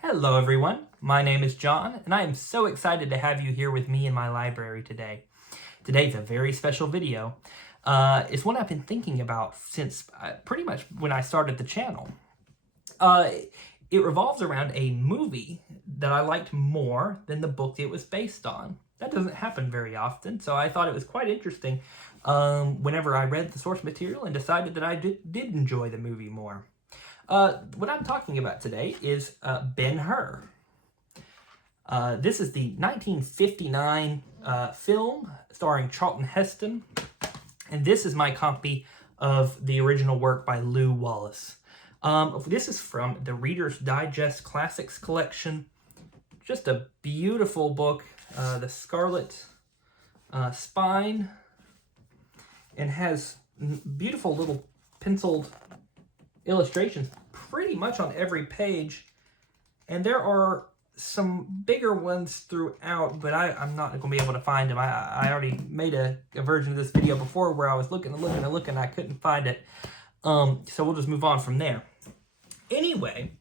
Hello everyone, my name is John, and I am so excited to have you here with me in my library today. Today's a very special video. It's one I've been thinking about since pretty much when I started the channel. It revolves around a movie that I liked more than the book it was based on. That doesn't happen very often, so I thought it was quite interesting whenever I read the source material and decided that I did enjoy the movie more. What I'm talking about today is Ben-Hur. This is the 1959 film starring Charlton Heston, and this is my copy of the original work by Lew Wallace. This is from the Reader's Digest Classics collection. Just a beautiful book, the scarlet spine, and has beautiful little penciled illustrations pretty much on every page, and there are some bigger ones throughout, but I'm not going to be able to find them. I already made a version of this video before where I was looking and I couldn't find it, so we'll just move on from there. Anyway,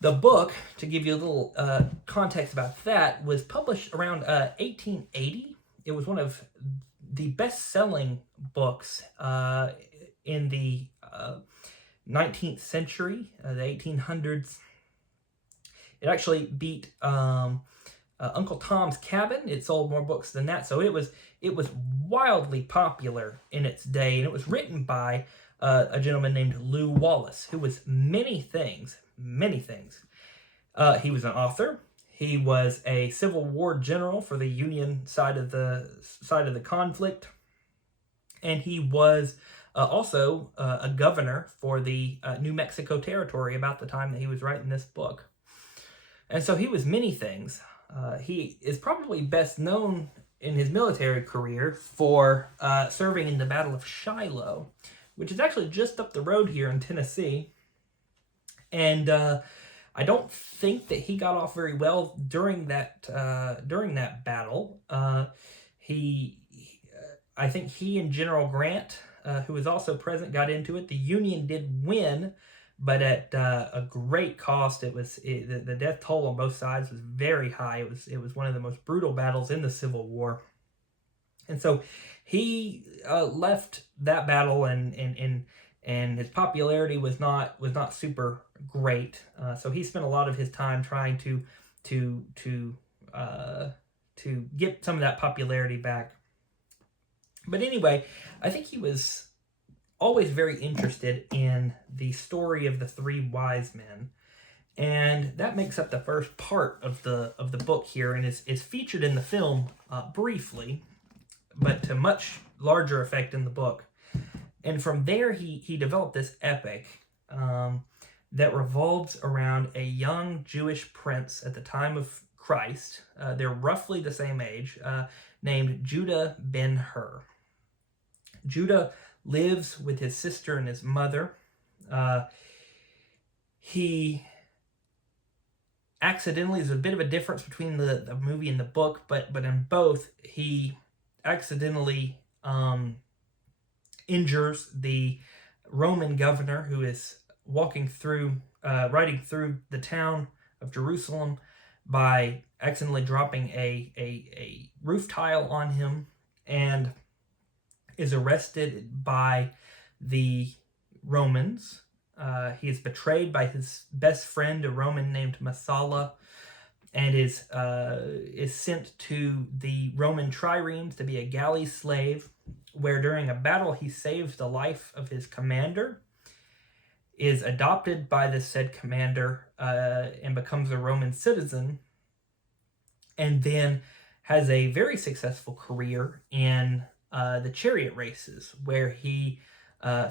the book, to give you a little context about that, was published around 1880. It was one of the best-selling books in the 19th century, the 1800s. It actually beat Uncle Tom's Cabin. It sold more books than that, so it was wildly popular in its day, and it was written by a gentleman named Lew Wallace, who was many things. He was an author. He was a Civil War general for the Union side of the conflict, and he was also a governor for the New Mexico Territory about the time that he was writing this book. And so he was many things. He is probably best known in his military career for serving in the Battle of Shiloh, which is actually just up the road here in Tennessee. And I don't think that he got off very well during that battle. I think he and General Grant, who was also present, got into it. The Union did win, but at a great cost. The death toll on both sides was very high. It was one of the most brutal battles in the Civil War, and so he left that battle, and his popularity was not super great. So he spent a lot of his time trying to get some of that popularity back. But anyway, I think he was always very interested in the story of the three wise men, and that makes up the first part of the book here, and is featured in the film briefly, but to much larger effect in the book. And from there, he developed this epic that revolves around a young Jewish prince at the time of Christ. They're roughly the same age, named Judah Ben-Hur. Judah lives with his sister and his mother. He accidentally, there's a bit of a difference between the movie and the book, but in both, he accidentally injures the Roman governor who is riding through the town of Jerusalem by accidentally dropping a roof tile on him, and is arrested by the Romans. He is betrayed by his best friend, a Roman named Messala, and is sent to the Roman triremes to be a galley slave, where during a battle he saves the life of his commander, is adopted by the said commander, and becomes a Roman citizen, and then has a very successful career in the chariot races, where he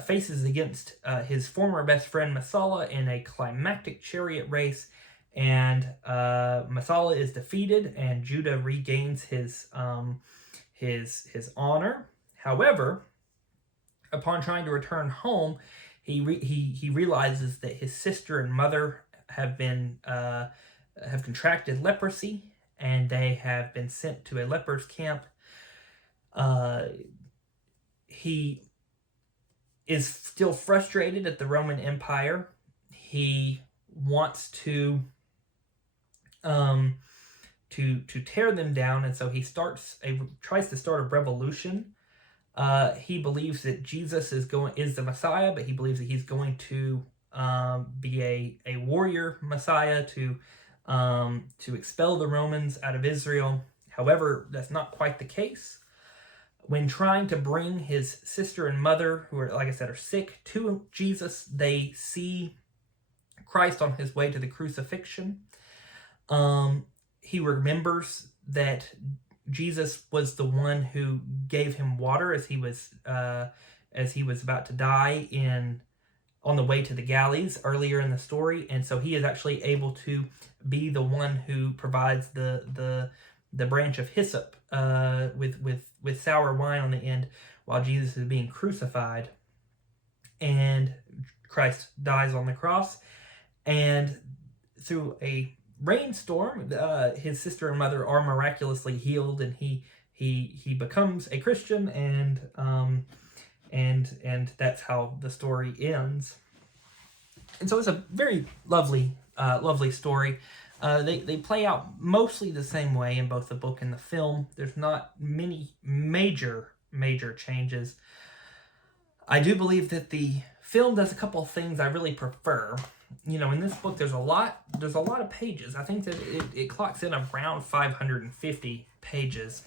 faces against his former best friend Messala in a climactic chariot race, and Messala is defeated, and Judah regains his honor. However, upon trying to return home, he realizes that his sister and mother have contracted leprosy, and they have been sent to a leper's camp. He is still frustrated at the Roman Empire. He wants to to tear them down, and so he tries to start a revolution. He believes that Jesus is the Messiah, but he believes that he's going to be a warrior Messiah to expel the Romans out of Israel. However, that's not quite the case. When trying to bring his sister and mother, who are, like I said, are sick, to Jesus, they see Christ on his way to the crucifixion. He remembers that Jesus was the one who gave him water as he was about to die on the way to the galleys earlier in the story, and so he is actually able to be the one who provides the branch of hyssop with sour wine on the end while Jesus is being crucified, and Christ dies on the cross. And through a rainstorm, his sister and mother are miraculously healed, and he becomes a Christian, and that's how the story ends. And so it's a very lovely story. They play out mostly the same way in both the book and the film. There's not many major changes. I do believe that the film does a couple of things I really prefer. In this book, there's a lot of pages. I think that it clocks in around 550 pages.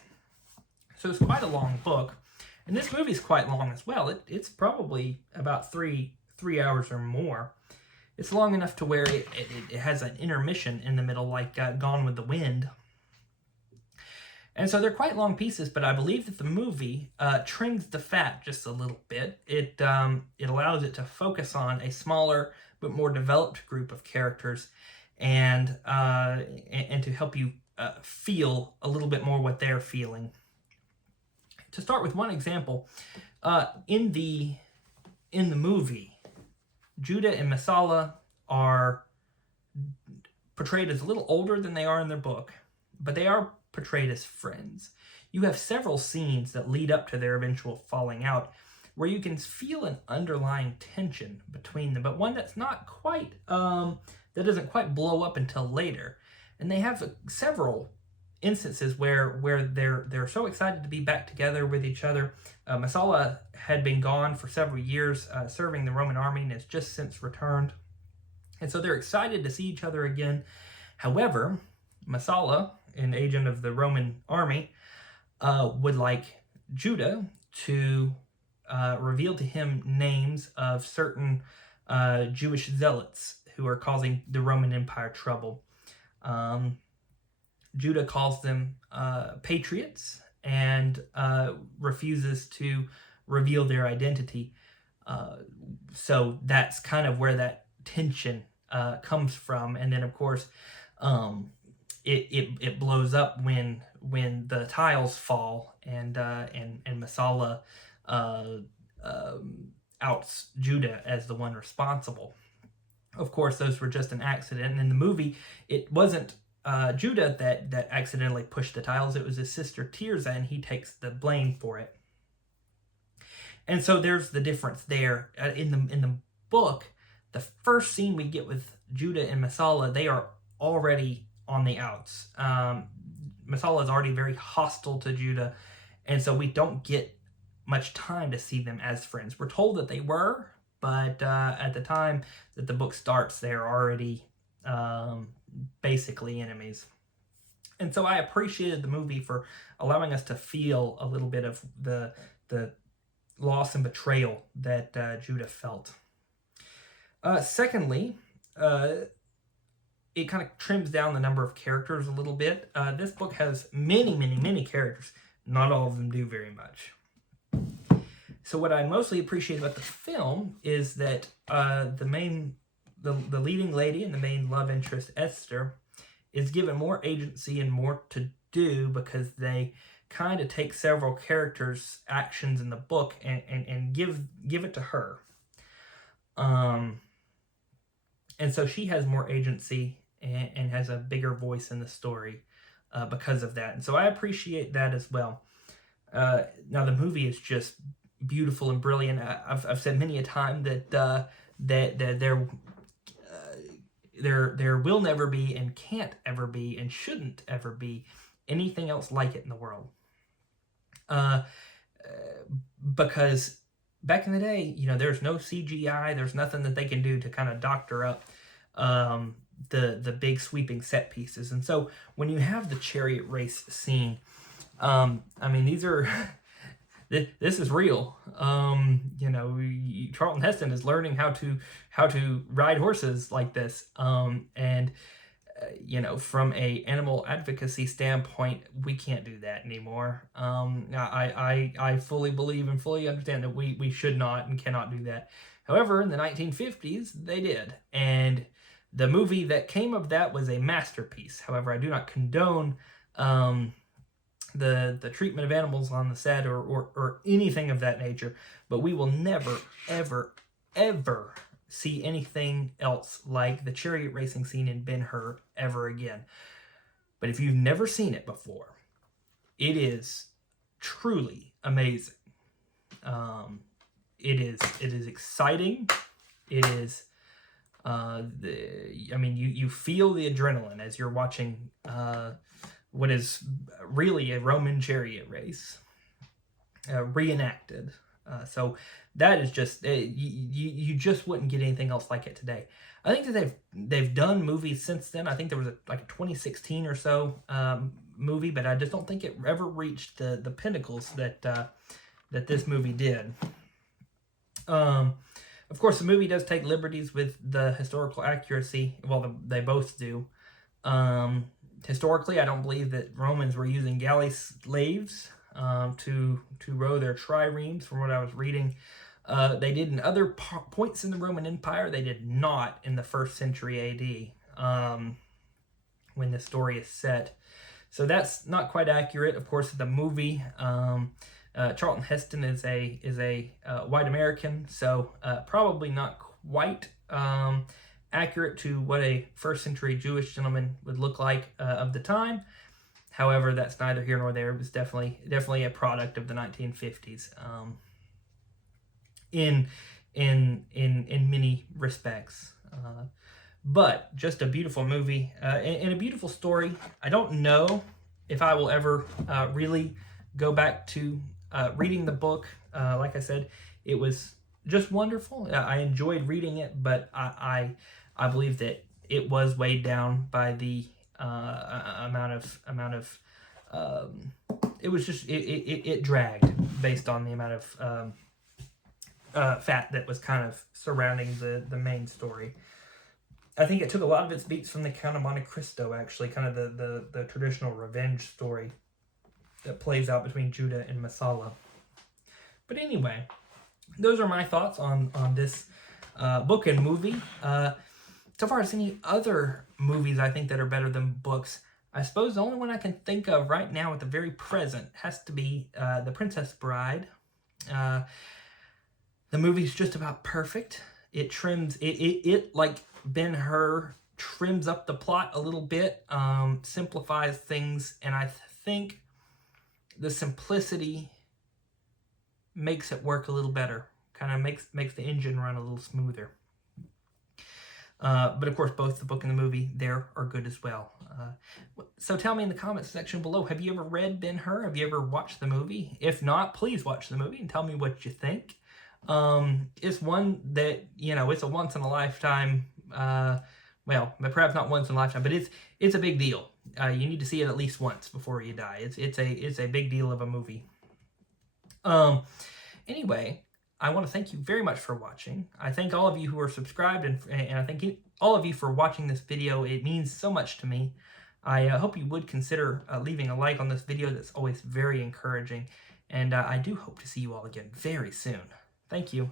So it's quite a long book. And this movie's quite long as well. It's probably about three hours or more. It's long enough to where it has an intermission in the middle, like Gone with the Wind. And so they're quite long pieces, but I believe that the movie trims the fat just a little bit. It allows it to focus on a smaller but more developed group of characters, and to help you feel a little bit more what they're feeling. To start with one example, in the movie, Judah and Messala are portrayed as a little older than they are in their book, but they are portrayed as friends. You have several scenes that lead up to their eventual falling out, where you can feel an underlying tension between them, but one that's not quite, that doesn't quite blow up until later. And they have several instances where they're so excited to be back together with each other. Messala had been gone for several years, serving the Roman army, and has just since returned. And so they're excited to see each other again. However, Messala, an agent of the Roman army, would like Judah to reveal to him names of certain Jewish zealots who are causing the Roman Empire trouble. Judah calls them patriots and refuses to reveal their identity. So that's kind of where that tension comes from. And then, of course, it blows up when the tiles fall and Messala outs Judah as the one responsible. Of course, those were just an accident. And in the movie, it wasn't Judah that accidentally pushed the tiles. It was his sister Tirzah, and he takes the blame for it. And so there's the difference there. In the book, the first scene we get with Judah and Messala, they are already on the outs. Messala is already very hostile to Judah, and so we don't get much time to see them as friends. We're told that they were, but at the time that the book starts, they're already basically enemies. And so I appreciated the movie for allowing us to feel a little bit of the loss and betrayal that Judah felt. Secondly, it kind of trims down the number of characters a little bit. This book has many characters. Not all of them do very much. So what I mostly appreciate about the film is that the leading lady and the main love interest, Esther, is given more agency and more to do because they kind of take several characters' actions in the book and give it to her. And so she has more agency and has a bigger voice in the story because of that. And so I appreciate that as well. Now the movie is just beautiful and brilliant. I've said many a time that there will never be and can't ever be and shouldn't ever be anything else like it in the world. Because back in the day, there's no CGI, there's nothing that they can do to kind of doctor up the big sweeping set pieces. And so when you have the chariot race scene, these are this is real. Charlton Heston is learning how to ride horses like this. From a animal advocacy standpoint, we can't do that anymore. I fully believe and fully understand that we should not and cannot do that. However, in the 1950s, they did. And the movie that came of that was a masterpiece. However, I do not condone the treatment of animals on the set or anything of that nature. But we will never, ever, ever see anything else like the chariot racing scene in Ben-Hur ever again. But if you've never seen it before, it is truly amazing. It is exciting. It is you feel the adrenaline as you're watching what is really a Roman chariot race reenacted. So that is just you just wouldn't get anything else like it today. I think that they've done movies since then. I think there was a 2016 or so movie, but I just don't think it ever reached the pinnacles that this movie did. Of course, the movie does take liberties with the historical accuracy. Well, they both do. Historically, I don't believe that Romans were using galley slaves to row their triremes, from what I was reading. They did in other points in the Roman Empire. They did not in the 1st century AD, when the story is set. So that's not quite accurate. Of course, the movie, Charlton Heston is a white American, so probably not quite accurate to what a 1st century Jewish gentleman would look like of the time. However, that's neither here nor there. It was definitely a product of the 1950s in many respects. But just a beautiful movie and a beautiful story. I don't know if I will ever really go back to reading the book. Like I said, it was just wonderful. I enjoyed reading it, but I believe that it was weighed down by the amount of it dragged based on the amount of fat that was kind of surrounding the main story. I think it took a lot of its beats from the Count of Monte Cristo, actually, kind of the traditional revenge story that plays out between Judah and Messala. But anyway, those are my thoughts on this book and movie. So far as any other movies I think that are better than books, I suppose the only one I can think of right now at the very present has to be The Princess Bride. The movie's just about perfect. It trims, it like Ben-Hur, trims up the plot a little bit, simplifies things, and I think the simplicity makes it work a little better. Kind of makes the engine run a little smoother. But of course, both the book and the movie there are good as well. So tell me in the comments section below, have you ever read Ben-Hur? Have you ever watched the movie? If not, please watch the movie and tell me what you think. It's one that, it's a once in a lifetime, well, perhaps not once in a lifetime, but it's a big deal. You need to see it at least once before you die. It's a big deal of a movie. Anyway, I want to thank you very much for watching. I thank all of you who are subscribed, and I thank all of you for watching this video. It means so much to me. I hope you would consider leaving a like on this video. That's always very encouraging. And I do hope to see you all again very soon. Thank you.